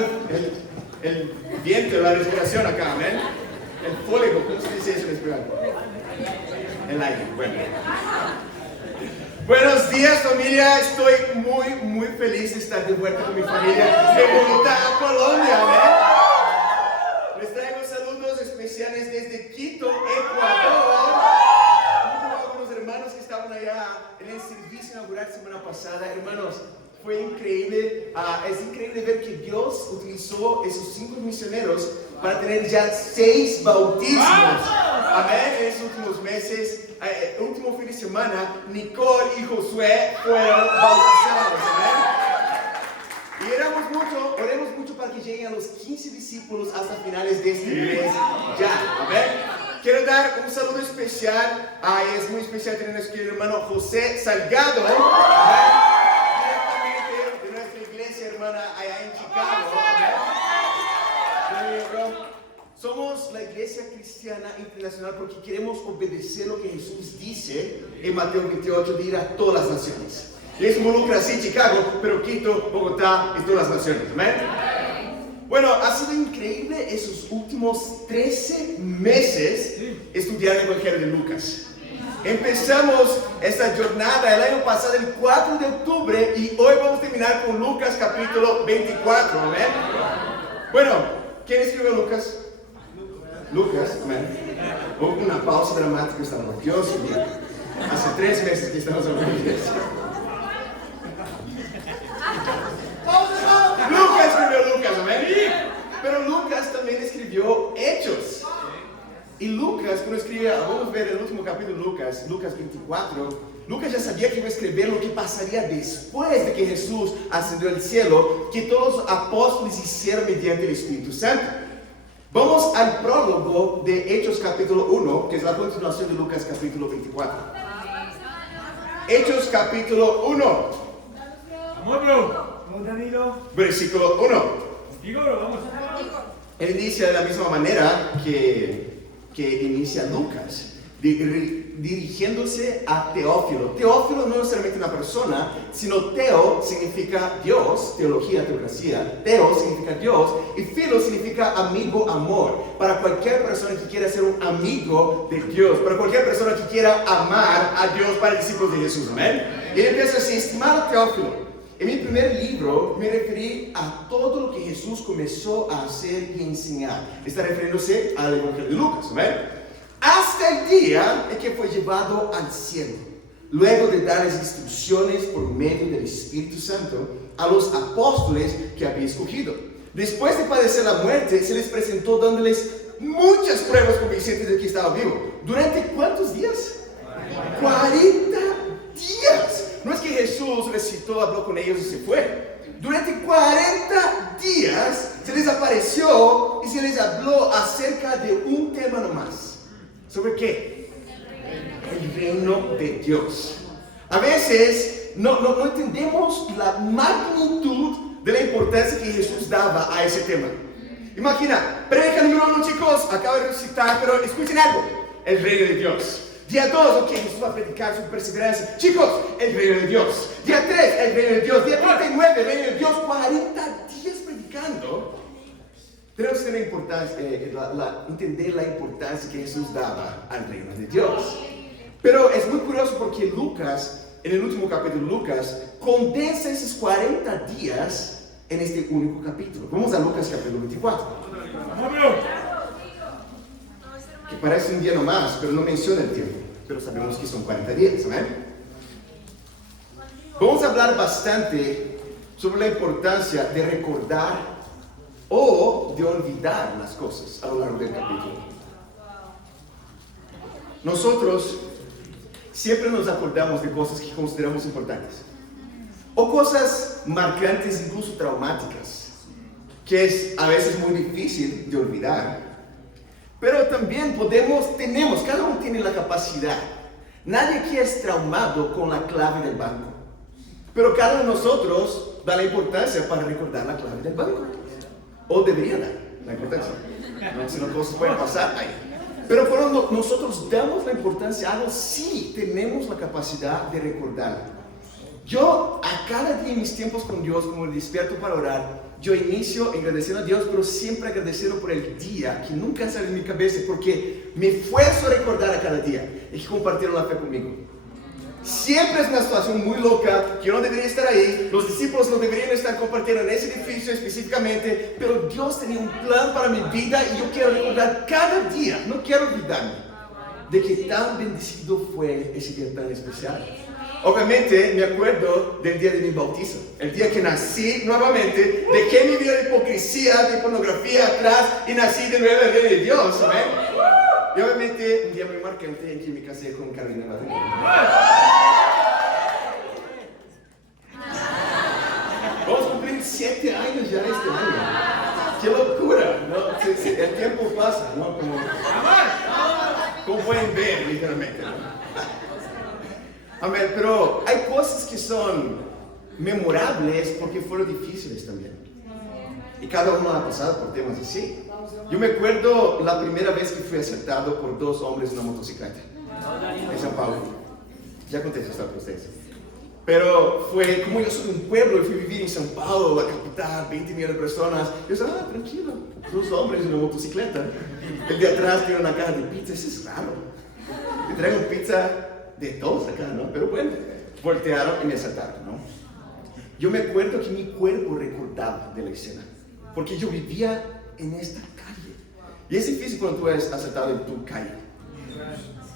fue el viento, la respiración acá, amén. El fuego, ¿cómo se dice eso en español? El aire, bueno. Buenos días, familia. Estoy muy feliz de estar de vuelta con mi familia en Bogotá, Colombia, amén. Les traigo saludos especiales desde Quito, Ecuador. Junto con los hermanos que estaban allá en el servicio inaugural semana pasada. Hermanos, fue increíble. Es increíble ver que Dios utilizó esos 5 misioneros para tener ya 6 bautismos. Amén. En esos últimos meses, el último fin de semana, Nicole y Josué fueron bautizados. Amén. Y oremos mucho para que lleguen a los 15 discípulos hasta finales de este mes ya. Amén. Quiero dar un saludo especial. Es muy especial tener a nuestro querido hermano José Salgado. Amén. Hermana allá en Chicago. Somos la Iglesia Cristiana Internacional porque queremos obedecer lo que Jesús dice en Mateo 28 de ir a todas las naciones. Y eso involucra así Chicago, pero Quito, Bogotá y todas las naciones. ¿Amén? Bueno, ha sido increíble esos últimos 13 meses estudiar el Evangelio de Lucas. Empezamos esta jornada el año pasado, el 4 de octubre, y hoy vamos a terminar con Lucas capítulo 24, ¿amén? Bueno, ¿quién escribió Lucas? Lucas, amén. Hubo una pausa dramática, estamos, Dios mío. Hace 3 meses que estamos hablando de eso. Lucas escribió Lucas, amén. Pero Lucas también escribió Hechos. Y Lucas, cuando escribía, vamos a ver el último capítulo de Lucas 24, Lucas ya sabía que iba a escribir lo que pasaría después de que Jesús ascendió al cielo, que todos los apóstoles hicieron mediante el Espíritu Santo. Vamos al prólogo de Hechos capítulo 1, que es la continuación de Lucas capítulo 24. Hechos capítulo 1. Vamos, bro. Vamos, Danilo. Versículo 1. Contigo, bro, vamos. Él inicia de la misma manera que inicia Lucas, dirigiéndose a Teófilo. Teófilo no es solamente una persona, sino Teo significa Dios, teología, teocracia. Teo significa Dios y Filo significa amigo, amor. Para cualquier persona que quiera ser un amigo de Dios, para cualquier persona que quiera amar a Dios, para discípulos de Jesús, amén. Y él empieza así: estimado Teófilo, en mi primer libro me referí a todo lo que Jesús comenzó a hacer y enseñar. Está refiriéndose al Evangelio de Lucas, ¿ven? Hasta el día en que fue llevado al cielo, luego de darles instrucciones por medio del Espíritu Santo a los apóstoles que había escogido. Después de padecer la muerte, se les presentó dándoles muchas pruebas convincentes de que estaba vivo. ¿Durante cuántos días? 40 días. No es que Jesús recitó, habló con ellos y se fue. Durante 40 días se les apareció y se les habló acerca de un tema nomás. ¿Sobre qué? El reino de Dios. A veces no entendemos la magnitud de la importancia que Jesús daba a ese tema. Imagina, predica número 1, chicos, acabo de recitar, pero escuchen algo: el reino de Dios. Día 2, ok, Jesús va a predicar su perseverancia. Chicos, el reino de Dios. Día 3, el reino de Dios. Día 39, el reino de Dios. 40 días predicando. Tenemos que tener entender la importancia que Jesús daba al reino de Dios. Pero es muy curioso porque Lucas, en el último capítulo de Lucas, condensa esos 40 días en este único capítulo. Vamos a Lucas capítulo 24. Que parece un día nomás, pero no menciona el tiempo. Pero sabemos que son 40 días, ¿sabes? Vamos a hablar bastante sobre la importancia de recordar o de olvidar las cosas a lo largo del capítulo. Nosotros siempre nos acordamos de cosas que consideramos importantes, o cosas marcantes, incluso traumáticas, que es a veces muy difícil de olvidar. Pero también cada uno tiene la capacidad. Nadie aquí es traumado con la clave del banco, pero cada uno de nosotros da la importancia para recordar la clave del banco, o debería dar la importancia. No, si no, cosas pueden pasar ahí. Pero cuando nosotros damos la importancia a algo, sí tenemos la capacidad de recordarlo. Yo a cada día en mis tiempos con Dios, como el despierto para orar, yo inicio agradeciendo a Dios, pero siempre agradeciendo por el día, que nunca sale de mi cabeza, porque me esfuerzo a recordar a cada día, y que compartieron la fe conmigo. Siempre es una situación muy loca, que yo no debería estar ahí, los discípulos no deberían estar compartiendo en ese edificio específicamente, pero Dios tenía un plan para mi vida y yo quiero recordar cada día, no quiero olvidarme de que tan bendecido fue ese día tan especial. Obviamente me acuerdo del día de mi bautizo, el día que nací nuevamente, dejé mi vida de hipocresía, de pornografía atrás y nací de nuevo en de Dios, ¿amén? Y obviamente un día muy marcante en que me casé con Carolina Madrid. Vamos a cumplir 7 años ya este año. ¡Qué locura! ¿No? El tiempo pasa, ¿no? Como pueden ver, literalmente, ¿no? Amén, pero hay cosas que son memorables porque fueron difíciles también. Y cada uno ha pasado por temas así. Yo me acuerdo la primera vez que fui asaltado por 2 hombres en una motocicleta en São Paulo. Ya conté esa historia con ustedes. Pero fue como yo soy de un pueblo y fui a vivir en São Paulo, la capital, 20 millones de personas. Yo estaba, tranquilo, 2 hombres en una motocicleta. El de atrás tiene una caja de pizza, eso es raro. Te traigo pizza de todos acá, ¿no? Pero bueno, voltearon y me asaltaron, ¿no? Yo me acuerdo que mi cuerpo recordaba de la escena, porque yo vivía en esta calle. Y es difícil cuando tú eres asaltado en tu calle.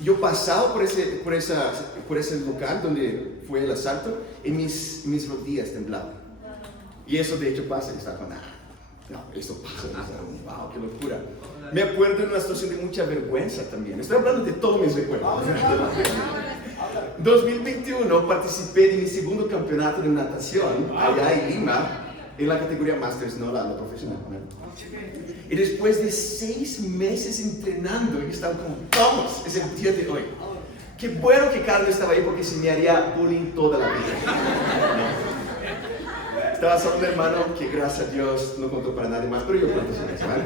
Yo pasaba por ese local donde fue el asalto y mis rodillas temblaban. Y eso de hecho pasa, y estaba con, no, esto pasa, wow, qué locura. Me acuerdo de una situación de mucha vergüenza también. Estoy hablando de todos mis recuerdos. En 2021 participé de mi segundo campeonato de natación allá en Lima, en la categoría Masters, no la profesional. Y después de 6 meses entrenando, yo estaba como, vamos, es el día de hoy. Qué bueno que Carlos estaba ahí porque se me haría bullying toda la vida. Estaba solo un hermano que gracias a Dios no contó para nadie más, pero yo cuento sobre eso, ¿vale?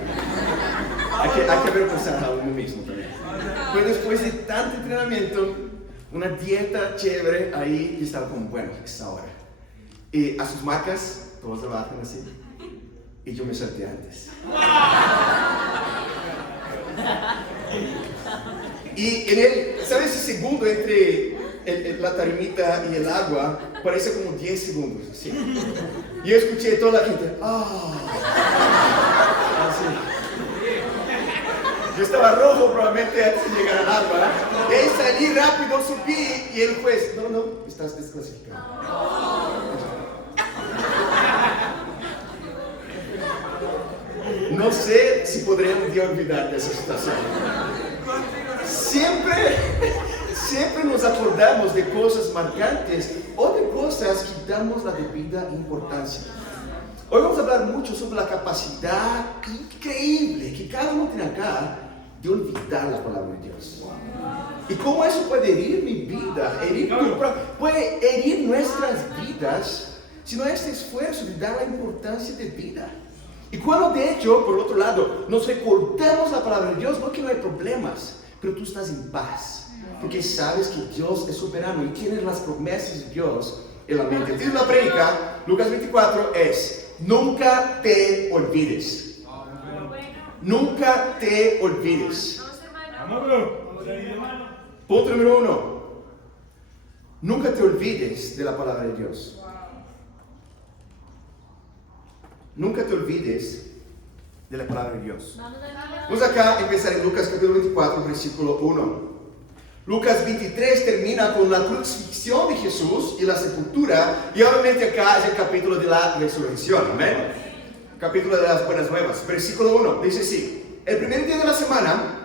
Hay que avergonzar a uno mismo también. Pero después de tanto entrenamiento, una dieta chévere, ahí yo estaba como, bueno, es ahora. Y a sus marcas, todos trabajan así. Y yo me salté antes. Y en el, ¿sabes? Ese segundo entre la tarimita y el agua, parece como 10 segundos, así. Y yo escuché a toda la gente, así. Yo estaba rojo probablemente antes de llegar al agua. Y ahí salí rápido, subí y el juez, no, estás desclasificado. No sé si podré un día olvidar de esa situación. Siempre nos acordamos de cosas marcantes o de cosas que damos la debida importancia. Hoy vamos a hablar mucho sobre la capacidad increíble que cada uno tiene acá de olvidar la palabra de Dios. Y cómo eso puede herir mi vida, puede herir nuestras vidas, si no hay este esfuerzo de dar la importancia de vida. Y cuando de hecho, por otro lado, nos recordamos la palabra de Dios, no que no hay problemas, pero tú estás en paz, porque sabes que Dios es soberano y tienes las promesas de Dios en la mente. El título de la prédica, Lucas 24, es nunca te olvides. Nunca te olvides. Punto número 1. Nunca te olvides de la palabra de Dios. Nunca te olvides de la palabra de Dios. Vamos acá a empezar en Lucas capítulo 24, versículo 1. Lucas 23 termina con la crucifixión de Jesús y la sepultura. Y obviamente acá es el capítulo de la resurrección. Amén. Capítulo de las buenas nuevas. Versículo 1 dice así: el primer día de la semana,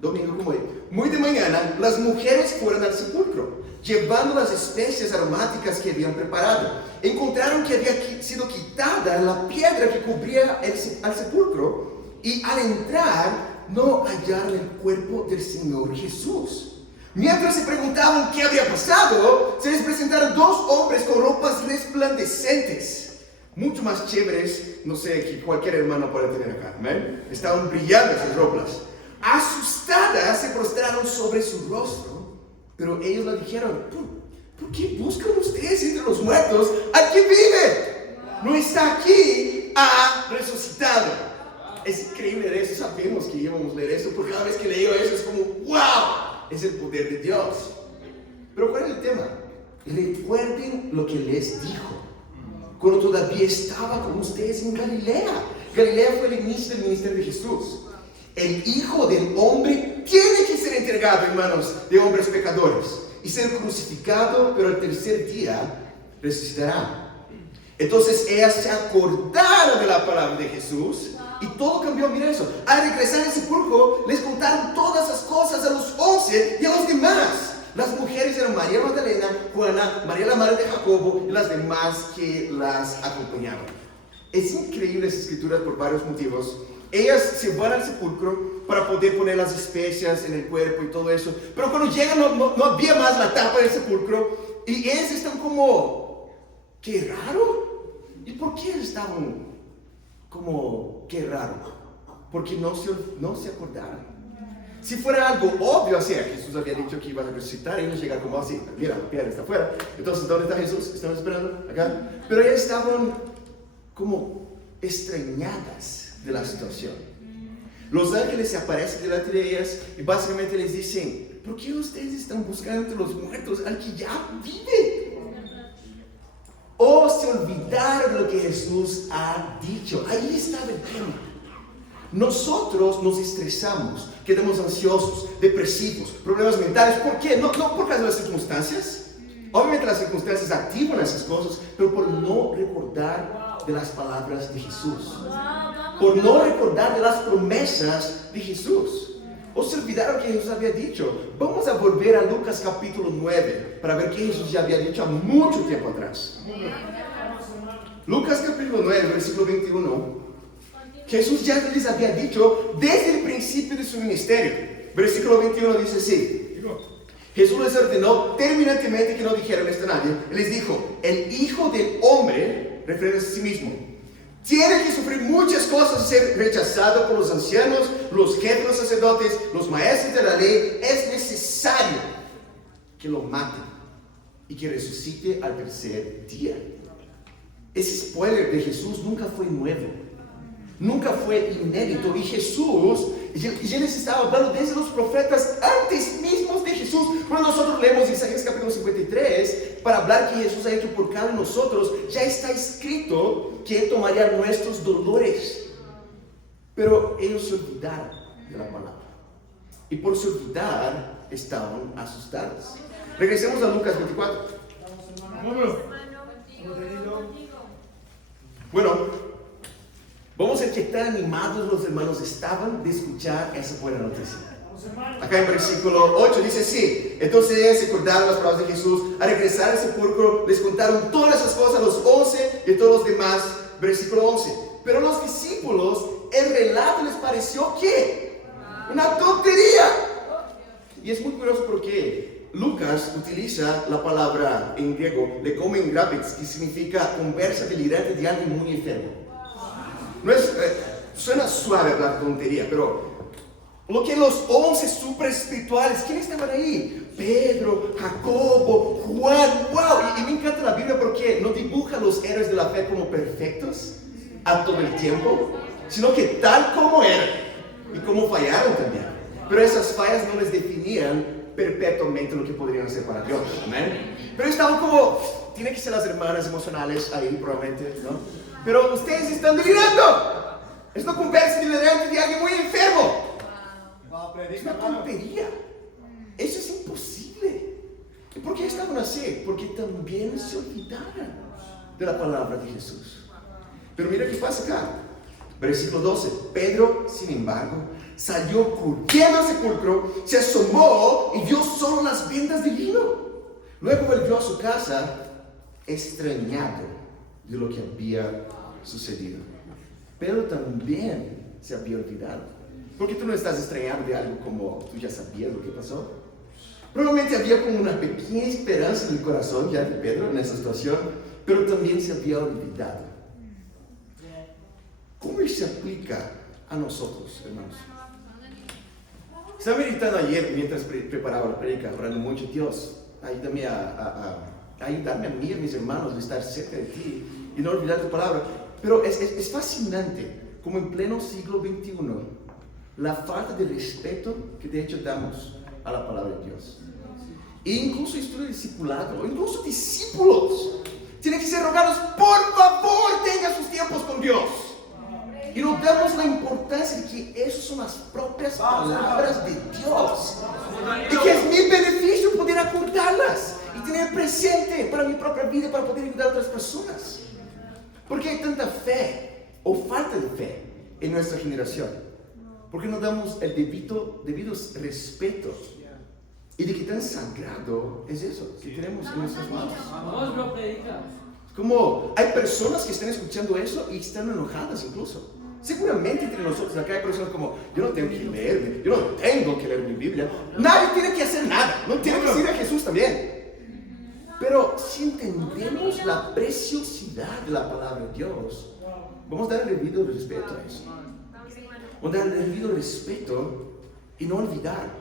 domingo como hoy, muy de mañana, las mujeres fueron al sepulcro, llevando las especias aromáticas que habían preparado. Encontraron que había sido quitada la piedra que cubría al sepulcro, y al entrar no hallaron el cuerpo del Señor Jesús. Mientras se preguntaban qué había pasado, se les presentaron 2 hombres con ropas resplandecientes, mucho más chéveres, no sé, que cualquier hermano puede tener acá, ¿ven? Estaban brillando sus ropas. Asustadas se postraron sobre su rostro, pero ellos le dijeron: ¿por qué buscan ustedes entre los muertos al al que vive. No está aquí, ha resucitado. Es increíble leer eso, sabemos que íbamos a leer eso, porque cada vez que leo eso es como, wow, es el poder de Dios. Pero ¿cuál es el tema? Recuerden lo que les dijo cuando todavía estaba con ustedes en Galilea. Galilea fue el inicio del ministerio de Jesús. El Hijo del Hombre tiene que ser entregado en manos de hombres pecadores y ser crucificado, pero al tercer día resucitará. Entonces ellas se acordaron de la palabra de Jesús y todo cambió. Mira eso. Al regresar al sepulcro, les contaron todas esas cosas a los 11 y a los demás. Las mujeres eran María Magdalena, Juana, María la madre de Jacobo y las demás que las acompañaban. Es increíble esa escritura por varios motivos. Ellas se van al sepulcro para poder poner las especias en el cuerpo y todo eso. Pero cuando llegan no había más la tapa del sepulcro. Y ellas están como, qué raro. ¿Y por qué estaban como, qué raro? Porque no se acordaron. Si fuera algo obvio, así, Jesús había dicho que iba a resucitar y ellos llegaron como así, mira, la piedra está afuera. Entonces, ¿dónde está Jesús? ¿Estamos esperando acá? Pero ellas estaban como extrañadas de la situación. Los ángeles se aparecen delante de ellas y básicamente les dicen, ¿por qué ustedes están buscando entre los muertos al que ya vive? O se olvidaron de lo que Jesús ha dicho. Ahí estaba el tema. Nosotros nos estresamos, quedamos ansiosos, depresivos, problemas mentales. ¿Por qué? No por causa de las circunstancias. Obviamente las circunstancias activan esas cosas, pero por no recordar de las palabras de Jesús. Por no recordar de las promesas de Jesús. O se olvidaron que Jesús había dicho. Vamos a volver a Lucas capítulo 9 para ver que Jesús ya había dicho mucho tiempo atrás. Lucas capítulo 9, versículo 21. Jesús ya les había dicho desde el principio de su ministerio. Versículo 21 dice así. Jesús les ordenó terminantemente que no dijeran esto a nadie. Él les dijo, el Hijo del Hombre, refiriéndose a sí mismo, tiene que sufrir muchas cosas y ser rechazado por los ancianos, los jefes, los sacerdotes, los maestros de la ley. Es necesario que lo maten y que resucite al tercer día. Ese spoiler de Jesús nunca fue nuevo. Nunca fue inédito. Y Jesús ya les estaba hablando desde los profetas antes mismos de Jesús. Cuando nosotros leemos Isaías capítulo 53, para hablar que Jesús ha hecho por cada uno de nosotros, ya está escrito que Él tomaría nuestros dolores. Pero ellos se olvidaron de la palabra. Y por se olvidar, estaban asustados. Regresemos a Lucas 24. Bueno, vamos a ver qué tan animados los hermanos estaban de escuchar esa buena noticia. Acá en versículo 8 dice así. Entonces ellos se acordaron las palabras de Jesús. Al regresar al sepulcro les contaron todas esas cosas a los 11 y a todos los demás. Versículo 11. Pero a los discípulos el relato les pareció ¿qué? Una tontería. Y es muy curioso porque Lucas utiliza la palabra en griego legomen grapix, que significa conversa delirante de alguien muy enfermo. No es, suena suave hablar tontería, pero lo que los 11 super espirituales, ¿quiénes estaban ahí? Pedro, Jacobo, Juan, wow. Y me encanta la Biblia porque no dibuja a los héroes de la fe como perfectos a todo el tiempo, sino que tal como eran y como fallaron también. Pero esas fallas no les definían perpetuamente lo que podrían hacer para Dios. ¿Amén? Pero estaban como, tiene que ser las hermanas emocionales ahí probablemente, ¿no? Pero ustedes están delirando. Es una conversa delirante de alguien muy enfermo. Es una tontería. Eso es imposible. ¿Y por qué estaban así? Porque también se olvidaron de la palabra de Jesús. Pero mira qué pasa acá. Versículo 12. Pedro, sin embargo, salió corriendo al sepulcro, se asomó y vio solo las vendas de lino. Luego volvió a su casa extrañado de lo que había sucedido. Pero también se había olvidado. ¿Por qué tú no estás extrañado de algo como tú ya sabías lo que pasó? Probablemente había como una pequeña esperanza en el corazón ya de Pedro en esa situación, pero también se había olvidado. ¿Cómo se aplica a nosotros, hermanos? Estaba meditando ayer mientras preparaba la predica, orando mucho, Dios, ayúdame a ayudarme a mí y a mis hermanos a estar cerca de ti y no olvidar tu palabra. Pero es fascinante como en pleno siglo XXI la falta de respeto que de hecho damos a la palabra de Dios. E incluso estudio discipulado, incluso discípulos tienen que ser rogados, por favor, tengan sus tiempos con Dios. Y nos damos la importancia de que esas son las propias palabras de Dios. Y que es mi beneficio poder acordarlas y tener presente para mi propia vida, para poder ayudar a otras personas. ¿Por qué hay tanta fe o falta de fe en nuestra generación? Porque no damos el debido respeto. Y de qué tan sagrado es eso que tenemos en nuestras manos. Es como hay personas que están escuchando eso y están enojadas incluso. Seguramente entre nosotros acá hay personas como, yo no tengo que leer mi Biblia. Nadie tiene que hacer nada. No tiene que seguir a Jesús también. Pero si entendemos la preciosidad de la palabra de Dios, vamos a dar el debido respeto a eso. Vamos a dar el debido respeto y no olvidar.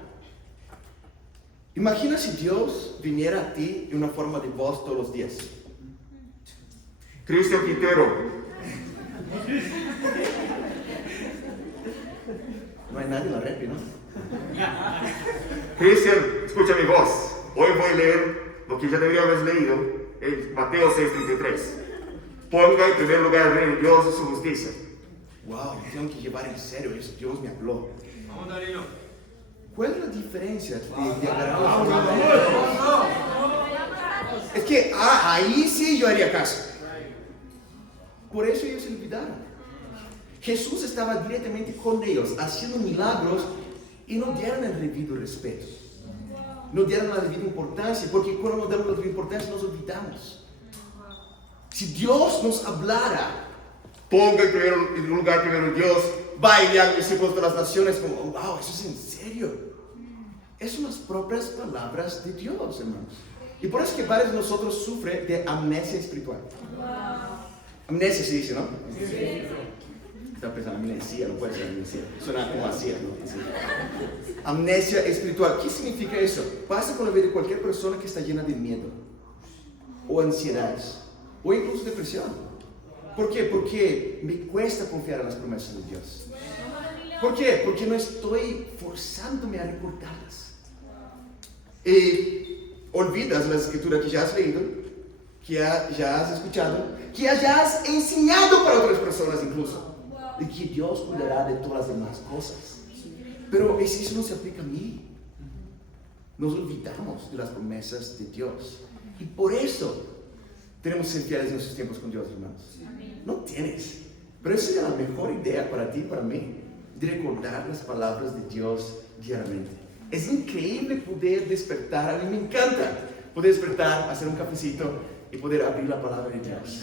Imagina si Dios viniera a ti en una forma de voz todos los días. Cristian Quintero. No hay nadie en la red, ¿no? Cristian, escucha mi voz. Hoy voy a leer lo que ya debería haber leído, en Mateo 6:33. Ponga en primer lugar el reino de Dios y su justicia. Wow, tengo que llevar en serio eso. Dios me habló. Vamos, Danilo. ¿Cuál es la diferencia de agarrar la palabra de Dios? Es que ahí sí yo haría caso. Por eso ellos se olvidaron. Jesús estaba directamente con ellos, haciendo milagros y no dieron el debido respeto. No dieron la debida importancia, porque cuando nos damos la debida importancia nos olvidamos. Si Dios nos hablara, Ponga en primer lugar primero Dios. vaya al discípulos de las naciones, como, wow, eso es en serio. Esas son las propias palabras de Dios, hermanos. Y por eso es que varios de nosotros sufren de amnesia espiritual. Amnesia se dice, ¿no? Sí. Estaba pensando amnesia, no puede ser amnesia. Suena como así, ¿no? Sí. Amnesia espiritual. ¿Qué significa eso? Pasa con la vida de cualquier persona que está llena de miedo, o ansiedades, o incluso depresión. ¿Por qué? Porque me cuesta confiar en las promesas de Dios. ¿Por qué? Porque no estoy forzándome a recordarlas. Olvidas la escritura que ya has leído, que ya has escuchado, que ya has enseñado para otras personas incluso, de que Dios cuidará de todas las demás cosas. Pero eso no se aplica a mí. Nos olvidamos de las promesas de Dios. Y por eso tenemos que ser fieles en nuestros tiempos con Dios, hermanos. No tienes. Pero esa sería la mejor idea para ti y para mí, de recordar las palabras de Dios diariamente. Es increíble poder despertar. A mí me encanta poder despertar, hacer un cafecito y poder abrir la palabra de Dios.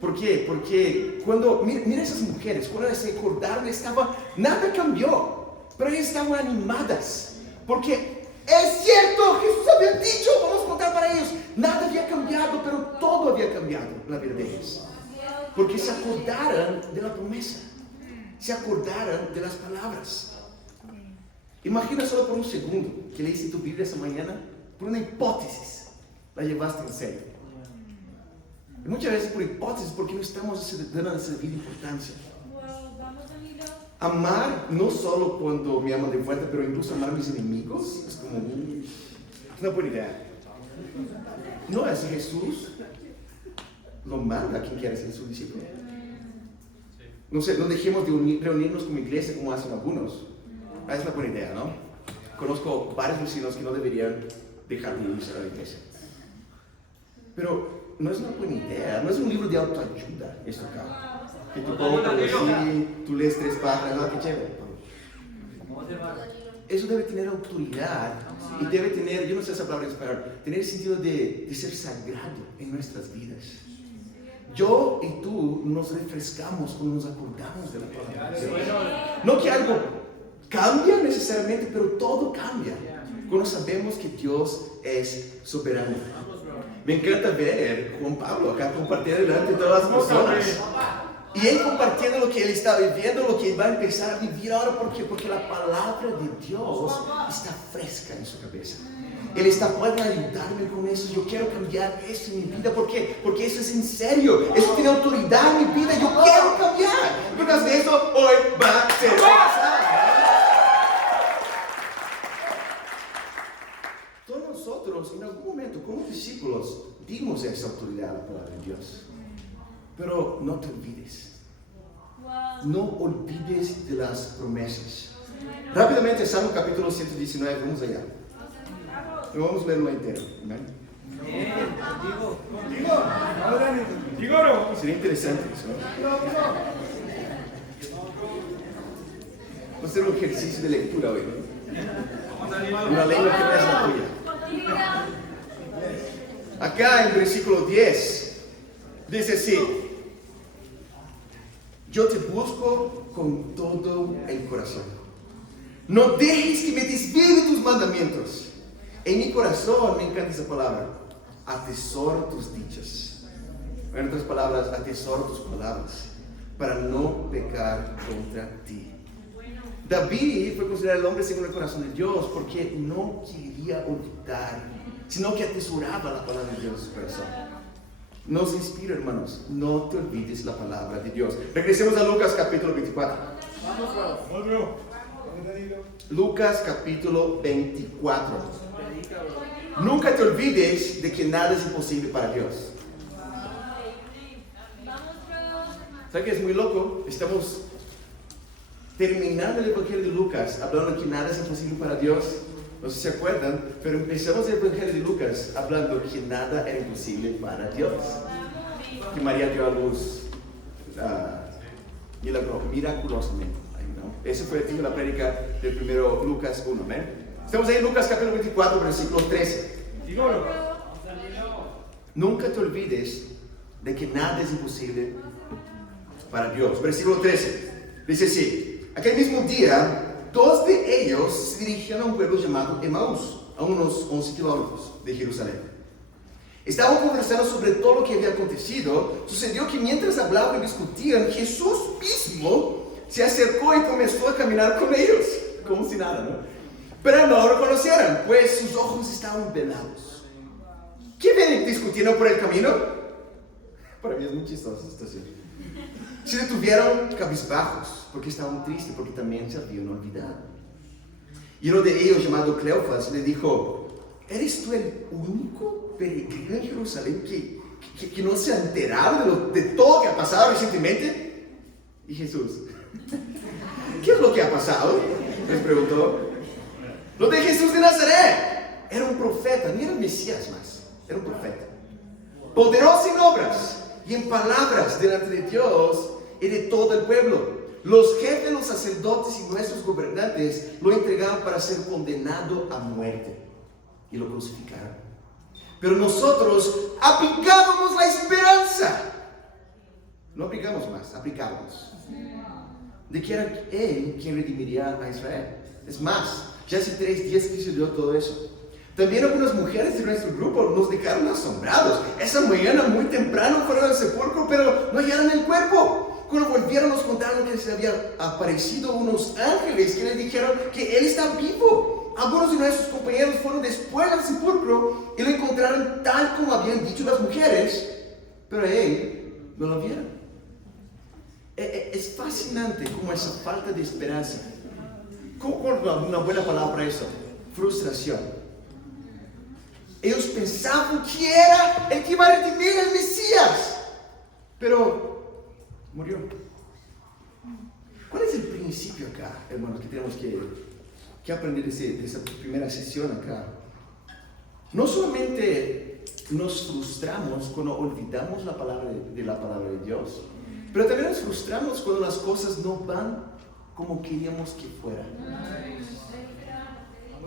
¿Por qué? Porque cuando, mira esas mujeres, cuando se recordaron, nada cambió, pero ellas estaban animadas. Porque es cierto, Jesús había dicho, vamos a contar para ellos. Nada había cambiado, pero todo había cambiado en la vida de ellos. Porque se acordaron de la promesa, se acordaron de las palabras. Imagina solo por un segundo que leíste tu Biblia esa mañana, por una hipótesis, la llevaste en serio. Y muchas veces por hipótesis, porque no estamos dando esa debida importancia. Amar no solo cuando me aman de vuelta, pero incluso amar a mis enemigos, es como es una buena idea. No es Jesús lo manda a quien quiera ser su discípulo. No sé, no dejemos de reunirnos como iglesia como hacen algunos. Es una buena idea, ¿no? Conozco varios vecinos que no deberían dejar de irse a la iglesia. Pero no es una buena idea, no es un libro de autoayuda esto acá. Que tú compras así, tú lees 3 páginas, qué chévere. Eso debe tener autoridad y debe tener, yo no sé esa palabra en español, tener el sentido de ser sagrado en nuestras vidas. Yo y tú nos refrescamos cuando nos acordamos de la palabra de Dios. No que algo cambia necesariamente, pero todo cambia cuando sabemos que Dios es soberano. Me encanta ver Juan Pablo acá compartir delante de todas las personas. Y él compartiendo lo que él está viviendo, lo que él va a empezar a vivir ahora, porque la palabra de Dios está fresca en su cabeza. Él está, puede ayudarme con eso. Yo quiero cambiar eso en mi vida. ¿Por qué? Porque eso es en serio. Eso tiene autoridad en mi vida. Yo quiero cambiar. Porque de eso hoy va a ser. Todos nosotros, en algún momento, como discípulos, dimos esa autoridad a la palabra de Dios. Pero no te olvides. No olvides de las promesas. Rápidamente, Salmo capítulo 119, vamos allá. Vamos a leerlo entero. ¿Amén? Contigo, bro. Sería interesante eso, ¿no? Vamos a hacer un ejercicio de lectura hoy, ¿no? Una lengua que no es la tuya. Acá en versículo 10 dice así: yo te busco con todo el corazón. No dejes que me desvíe de tus mandamientos. En mi corazón, me encanta esa palabra, atesoro tus dichas. En otras palabras, atesoro tus palabras para no pecar contra ti. David fue considerado el hombre según el corazón de Dios porque no quería olvidar, sino que atesoraba la palabra de Dios en su corazón. Nos inspira, hermanos, no te olvides la palabra de Dios. Regresemos a Lucas capítulo 24. Vamos, bro. Lucas capítulo 24. Nunca te olvides de que nada es imposible para Dios. ¿Sabes qué es muy loco? Estamos terminando el Evangelio de Lucas hablando de que nada es imposible para Dios. No sé si se acuerdan, pero empezamos el Evangelio de Lucas hablando que nada era imposible para Dios. Que María dio a luz miraculosamente. Ese fue el título de la prédica del primero Lucas 1. ¿Amén? Estamos ahí en Lucas capítulo 24, versículo 13. Nunca te olvides de que nada es imposible para Dios. Versículo 13. Dice así: aquel mismo día, 2 de ellos se dirigían a un pueblo llamado Emaús, a unos 11 kilómetros de Jerusalén. Estaban conversando sobre todo lo que había acontecido. Sucedió que mientras hablaban y discutían, Jesús mismo se acercó y comenzó a caminar con ellos, como si nada, ¿no? Pero no lo reconocieron, pues sus ojos estaban velados. ¿Qué ven discutiendo por el camino? Para mí es muy chistoso esta situación. Se detuvieron cabizbajos, porque estaban tristes, porque también se habían olvidado. Y uno de ellos, llamado Cleofas, le dijo: ¿eres tú el único peregrino en Jerusalén que no se ha enterado de todo lo que ha pasado recientemente? Y Jesús: ¿qué es lo que ha pasado?, les preguntó. Lo de Jesús de Nazaret. Era un profeta, ni era el Mesías más, era un profeta. Poderoso en obras y en palabras delante de Dios y de todo el pueblo. Los jefes, los sacerdotes y nuestros gobernantes lo entregaron para ser condenado a muerte y lo crucificaron. Pero nosotros aplicábamos la esperanza. No aplicamos más, aplicábamos. De que era Él quien redimiría a Israel. Es más, ya hace 3 días que sucedió todo eso. También algunas mujeres de nuestro grupo nos dejaron asombrados. Esa mañana muy temprano fueron al sepulcro, pero no hallaron el cuerpo. Cuando volvieron nos contaron que se habían aparecido unos ángeles que les dijeron que Él está vivo. Algunos de nuestros compañeros fueron después al sepulcro y lo encontraron tal como habían dicho las mujeres, pero a Él no lo vieron. Es fascinante como esa falta de esperanza. ¿Cómo una buena palabra para eso? Frustración. Ellos pensaban que era el que iba a redimir al Mesías, pero murió. ¿Cuál es el principio acá, hermanos, que tenemos que aprender de esa primera sesión acá? No solamente nos frustramos cuando olvidamos la palabra de Dios, pero también nos frustramos cuando las cosas no van como queríamos que fueran.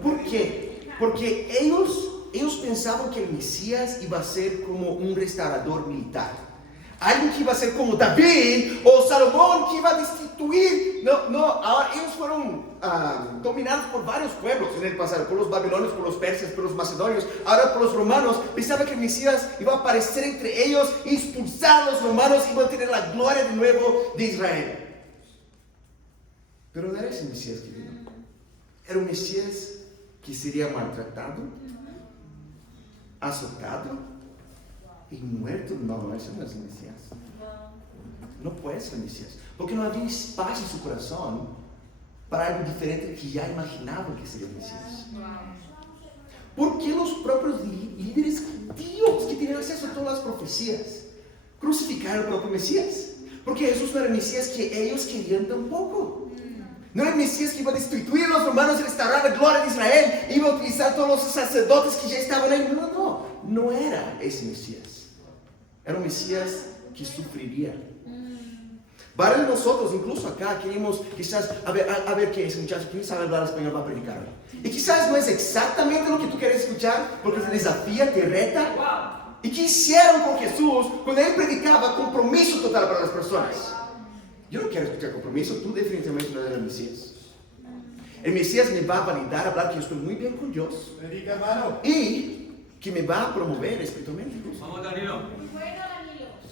¿Por qué? Porque ellos pensaban que el Mesías iba a ser como un restaurador militar. alguien que iba a ser como David o Salomón que iba a destituir. No, ahora ellos fueron dominados por varios pueblos en el pasado, por los babilonios, por los persas, por los macedonios, ahora por los romanos. Pensaban que el Mesías iba a aparecer entre ellos y expulsar a los romanos y iban a tener la gloria de nuevo de Israel. Pero no era ese Mesías que vino. Era un Mesías que sería maltratado, azotado y muerto. No, ese no es el Mesías. No puede ser el Mesías, porque no había espacio en su corazón para algo diferente que ya imaginaba que sería el Mesías. ¿Por qué los propios líderes judíos que tenían acceso a todas las profecías crucificaron al propio Mesías? Porque Jesús no era el Mesías que ellos querían tampoco. No era el Mesías que iba a destituir a los romanos y restaurar la gloria de Israel. Iba a utilizar todos los sacerdotes que ya estaban ahí. No era ese Mesías. Era un Mesías que sufriría. Varios de nosotros, incluso acá, queremos quizás, a ver qué es, muchachos, ¿quién sabe hablar español para predicar? Y quizás no es exactamente lo que tú quieres escuchar, porque te desafía, te reta. ¿Y qué hicieron con Jesús cuando Él predicaba compromiso total para las personas? Yo no quiero escuchar compromiso, tú definitivamente no eres el Mesías. El Mesías me va a validar, hablar que yo estoy muy bien con Dios. Predica, hermano. Y que me va a promover espiritualmente. Vamos, Danilo.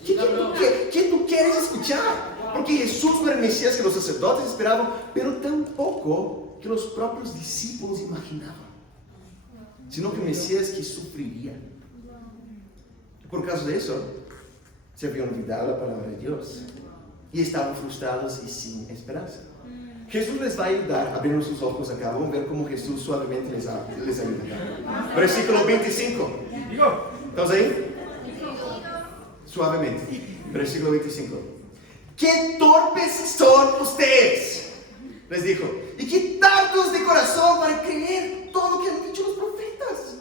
¿Qué tú quieres escuchar? Porque Jesús no era el Mesías que los sacerdotes esperaban, pero tampoco que los propios discípulos imaginaban, sino que el Mesías que sufriría. Por causa de eso, se habían olvidado la palabra de Dios y estaban frustrados y sin esperanza. Jesús les va a ayudar abriendo sus ojos acá. Vamos a ver cómo Jesús suavemente les ayuda. Versículo 25. ¿Estamos ahí? Suavemente. Versículo 25. ¡Qué torpes son ustedes!, les dijo. ¡Y qué tardos de corazón para creer todo lo que han dicho los profetas!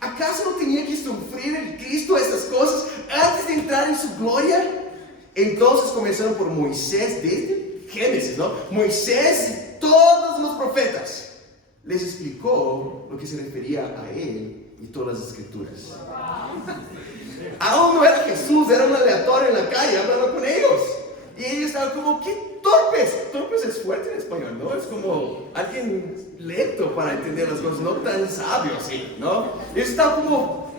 ¿Acaso no tenía que sufrir el Cristo estas cosas antes de entrar en su gloria? Entonces comenzaron por Moisés, desde Génesis, ¿no? Moisés y todos los profetas. Les explicó lo que se refería a él y todas las escrituras. Aún no era Jesús, era un aleatorio en la calle hablando con ellos. Y ellos estaban como, ¡qué torpes! Torpes es fuerte en español, ¿no? Es como alguien lento para entender las cosas, no tan sabio así, ¿no? Ellos estaban como,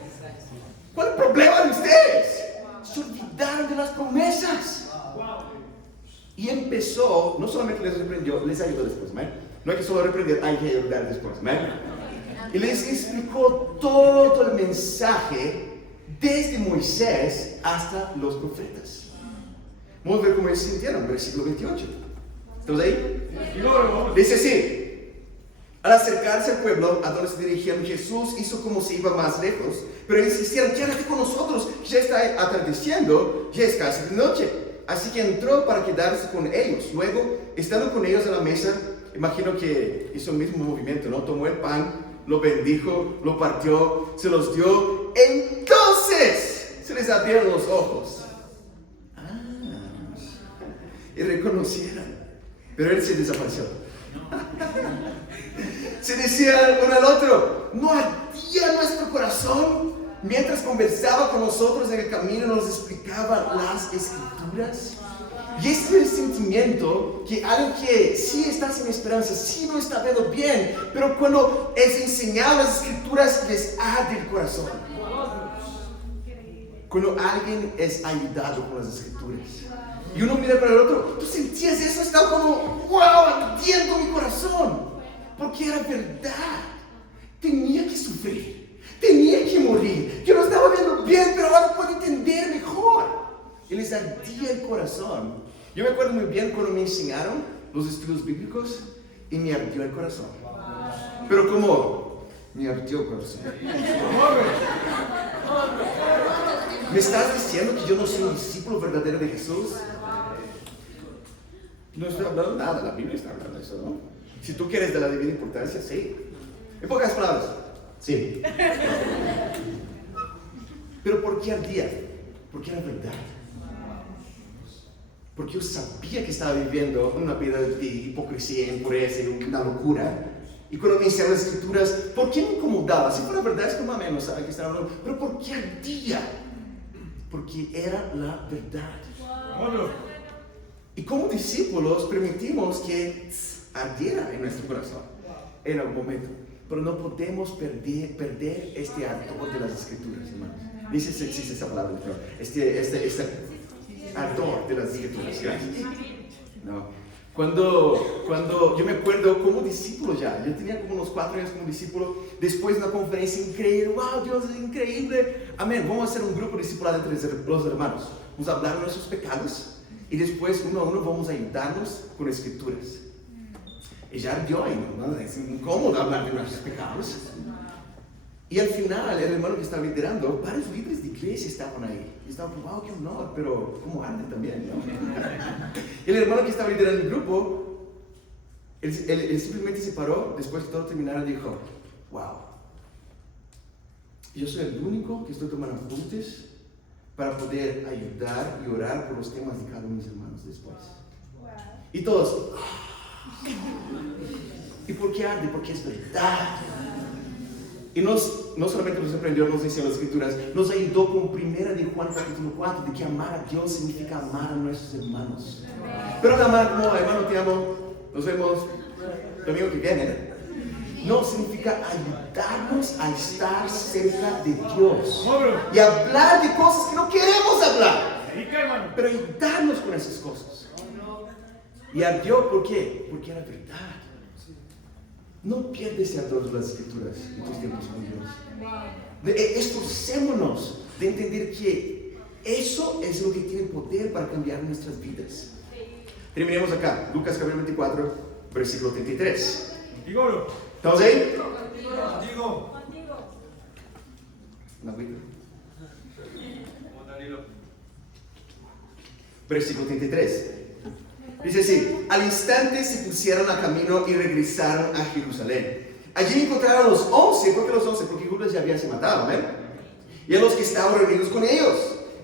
¿cuál es el problema de ustedes? Se olvidaron de las promesas. Y empezó, no solamente les reprendió, les ayudó después, ¿no? No hay que solo reprender, hay que ayudar después, ¿no? Y les explicó todo el mensaje desde Moisés hasta los profetas. Vamos a ver cómo ellos se sintieron, versículo 28. ¿Estamos ahí? Dice así: al acercarse al pueblo a donde se dirigían, Jesús hizo como si iba más lejos, pero insistieron, quédate con nosotros, ya está atardeciendo, ya es casi de noche. Así que entró para quedarse con ellos. Luego, estando con ellos a la mesa, imagino que hizo el mismo movimiento, ¿no? Tomó el pan, lo bendijo, lo partió, se los dio. Entonces se les abrieron los ojos y reconocieron, pero él se desapareció. Se decían uno al otro, ¿no ardía nuestro corazón mientras conversaba con nosotros en el camino y nos explicaba las escrituras? Y este es el sentimiento que alguien que sí está sin esperanza, sí no está viendo bien, pero cuando es enseñado las escrituras les arde el corazón. Cuando alguien es ayudado con las escrituras y uno mira para el otro, tú sentías eso, estaba como, wow, ardiendo mi corazón, porque era verdad. Tenía que sufrir, tenía que morir. Yo no estaba viendo bien, pero ahora puedo entender mejor. Y les ardía el corazón. Yo me acuerdo muy bien cuando me enseñaron los estudios bíblicos y me ardió el corazón. Pero como me ardió el corazón. ¿Me estás diciendo que yo no soy un discípulo verdadero de Jesús? No estoy hablando nada, la Biblia está hablando de eso, ¿no? Si tú quieres de la divina importancia, sí. En pocas palabras, sí. Pero ¿por qué ardía? Porque era verdad. Porque yo sabía que estaba viviendo una vida de hipocresía, impureza y una locura. Y cuando me enseñaron las escrituras, ¿por qué me incomodaba? Si fuera verdad, es como menos, ¿sabe? Que estaba hablando. Pero ¿por qué ardía? porque era la verdad. Otro. Y como discípulos permitimos que ardiera en nuestro corazón en algún momento. Pero no podemos perder este ardor de las Escrituras, hermanos. Dice si existe esa palabra, pero este ardor de las Escrituras. Gracias. No. Cuando yo me acuerdo como discípulo ya, yo tenía como unos 4 años como discípulo, después de una conferencia increíble, wow, Dios es increíble, amén, vamos a hacer un grupo discipulado entre los hermanos, vamos a hablar de nuestros pecados y después uno a uno vamos a ayudarnos con escrituras. Y ya ardió ahí, ¿no? Es incómodo hablar de nuestros pecados. Y al final, el hermano que estaba liderando, varios líderes de iglesia estaban ahí. Y estaban como, wow, qué honor, pero cómo arde también, ¿no? Y el hermano que estaba liderando el grupo, él simplemente se paró, después que todo terminara, y dijo, wow, yo soy el único que estoy tomando apuntes para poder ayudar y orar por los temas de cada uno de mis hermanos después. Y todos, ¿y por qué arde? Porque es verdad. Y no solamente nos aprendió, nos enseñó las Escrituras, nos ayudó con 1 de Juan capítulo 4, de que amar a Dios significa amar a nuestros hermanos. Pero no amar como, hermano, te amo, nos vemos el domingo que viene. No, significa ayudarnos a estar cerca de Dios. Y hablar de cosas que no queremos hablar. Pero ayudarnos con esas cosas. Y ardió, ¿por qué? Porque era verdad. No pierdes ese ardor de las Escrituras en tus tiempos con Dios. Esforcémonos de entender que eso es lo que tiene poder para cambiar nuestras vidas. Terminemos acá, Lucas capítulo 24, versículo 33. ¿Estamos ahí? Contigo. Una agüita. Versículo 33. Dice así, al instante se pusieron a camino y regresaron a Jerusalén. Allí encontraron a los 11, ¿por qué los 11? Porque Judas ya había sido matado, ¿ven? Y a los que estaban reunidos con ellos.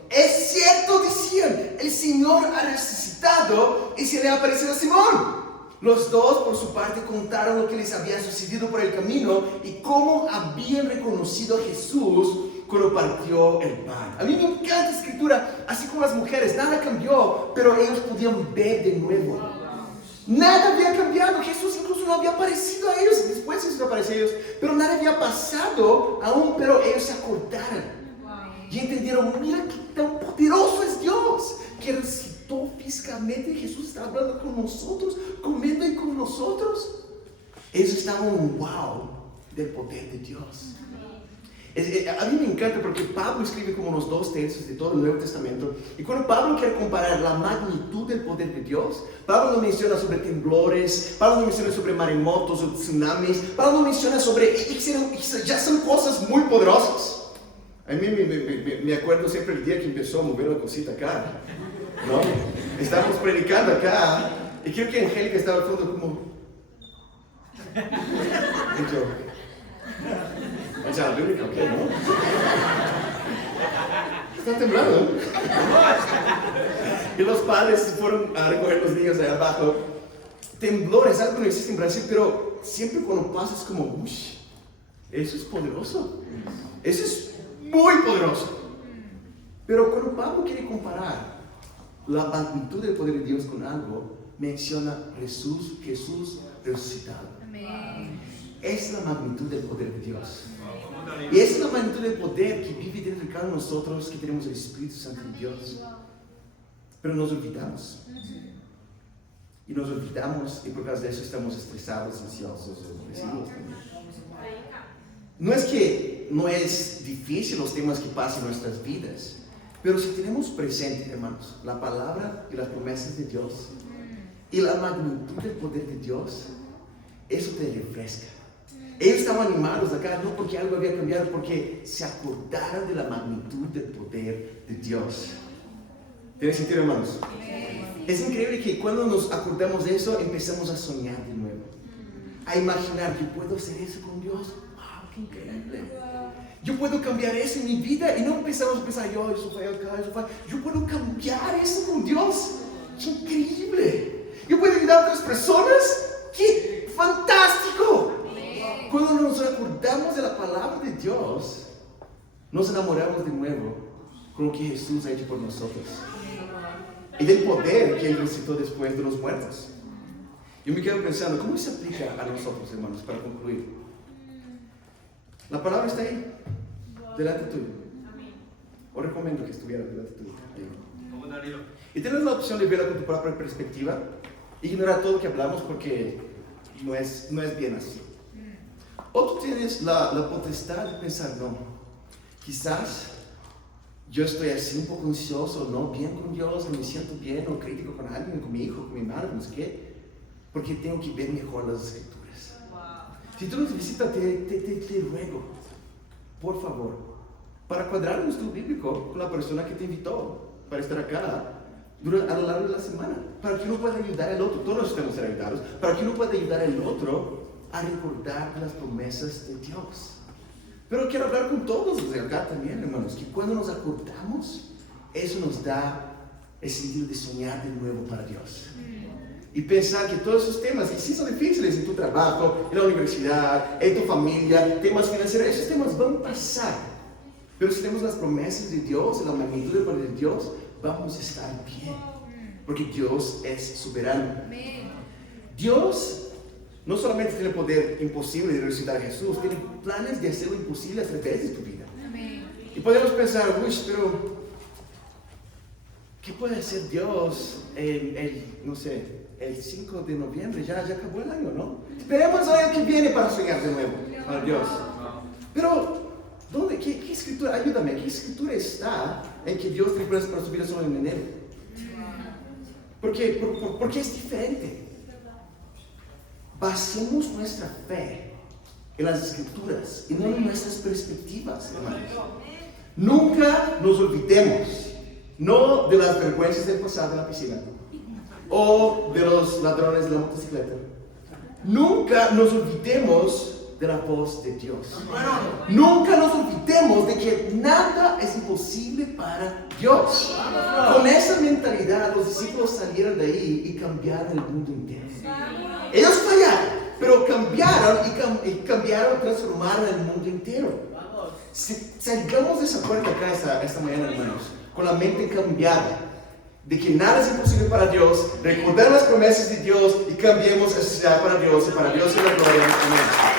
Es cierto, decían, el Señor ha resucitado y se le ha aparecido a Simón. Los dos, por su parte, contaron lo que les había sucedido por el camino y cómo habían reconocido a Jesús cuando partió el pan. A mí me encanta la Escritura, así como las mujeres, nada cambió, pero ellos podían ver de nuevo. Nada había cambiado, Jesús incluso no había aparecido a ellos, después Jesús apareció a ellos, pero nada había pasado aún, pero ellos se acordaron y entendieron, mira qué tan poderoso es Dios, que resucitó físicamente, Jesús está hablando con nosotros, comiendo ahí con nosotros. Ellos estaban wow del poder de Dios. A mí me encanta porque Pablo escribe como unos 2/3 de todo el Nuevo Testamento, y cuando Pablo quiere comparar la magnitud del poder de Dios, Pablo no menciona sobre temblores, Pablo no menciona sobre maremotos o tsunamis, Pablo no menciona sobre, ya son cosas muy poderosas. A mí me acuerdo siempre el día que empezó a mover la cosita acá, ¿no? Estábamos predicando acá, y creo que Angélica estaba al fondo como, y yo, ya, la única, ¿ok? ¿No? Está temblando. Y los padres fueron a recoger los niños allá abajo. Temblores, algo que no existe en Brasil, pero siempre cuando pasa es como, uy, eso es poderoso. Eso es muy poderoso. Pero cuando Pablo quiere comparar la magnitud del poder de Dios con algo, menciona Jesús resucitado. Amén. Es la magnitud del poder de Dios. Y esa es la magnitud del poder que vive dentro de cada uno de nosotros, que tenemos el Espíritu Santo de Dios. Pero nos olvidamos. Y nos olvidamos, y por causa de eso estamos estresados, ansiosos, depresivos también. No es que no es difícil los temas que pasan en nuestras vidas, pero si tenemos presente, hermanos, la palabra y las promesas de Dios y la magnitud del poder de Dios, eso te refresca. Ellos estaban animados acá, no porque algo había cambiado, porque se acordaron de la magnitud del poder de Dios. ¿Tiene sentido, hermanos? Es increíble que cuando nos acordamos de eso, empezamos a soñar de nuevo, a imaginar que puedo hacer eso con Dios. ¡Wow, qué increíble! Yo puedo cambiar eso en mi vida, y no empezamos a pensar, yo, eso fue acá, eso fue. Yo puedo cambiar eso con Dios. ¡Qué increíble! Yo puedo ayudar a otras personas. ¡Qué fantástico! Cuando nos acordamos de la palabra de Dios, nos enamoramos de nuevo con lo que Jesús ha hecho por nosotros y del poder que Él resucitó después de los muertos. Yo me quedo pensando, ¿cómo se aplica a nosotros, hermanos, para concluir? La palabra está ahí, delante tuyo. Os recomiendo que estuviera delante tuyo. Y tienes la opción de verla con tu propia perspectiva, ignorar todo lo que hablamos porque no es bien así. O tú tienes la potestad de pensar, no, quizás yo estoy así un poco ansioso, no, bien con Dios, no me siento bien, o crítico con alguien, con mi hijo, con mi madre, no sé qué, porque tengo que ver mejor las Escrituras. Si tú nos visitas, te ruego, por favor, para cuadrar un estudio bíblico con la persona que te invitó para estar acá a lo largo de la semana, para que uno pueda ayudar al otro. Todos necesitamos ser ayudados, para que uno pueda ayudar al otro a recordar las promesas de Dios. Pero quiero hablar con todos desde acá también, hermanos, que cuando nos acordamos, eso nos da el sentido de soñar de nuevo para Dios. Y pensar que todos esos temas, que sí son difíciles en tu trabajo, en la universidad, en tu familia, temas financieros, esos temas van a pasar. Pero si tenemos las promesas de Dios, la magnitud del poder de Dios, vamos a estar bien. Porque Dios es soberano. Dios no solamente tiene el poder imposible de resucitar a Jesús, tiene planes de hacer lo imposible a través de tu vida. Y podemos pensar, uy, pero ¿qué puede hacer Dios no sé, el 5 de noviembre? Ya acabó el año, ¿no? Esperemos el año que viene para soñar de nuevo para Dios. Pero ¿dónde? ¿Qué escritura? Ayúdame. ¿Qué escritura está en que Dios tiene planes para su vida solo en enero? Porque es diferente. Basemos nuestra fe en las Escrituras y no en nuestras perspectivas, hermanos. Nunca nos olvidemos, no de las vergüenzas del pasado en la piscina o de los ladrones de la motocicleta. Nunca nos olvidemos de la voz de Dios. Nunca nos olvidemos de que nada es imposible para Dios. Con esa mentalidad los discípulos salieron de ahí y cambiaron el mundo entero. Ellos fallaron, pero cambiaron, transformaron el mundo entero. Salgamos de esa puerta acá esta mañana, hermanos, con la mente cambiada, de que nada es imposible para Dios, recordar las promesas de Dios y cambiemos esa sociedad para Dios y para Dios y la gloria. Amén.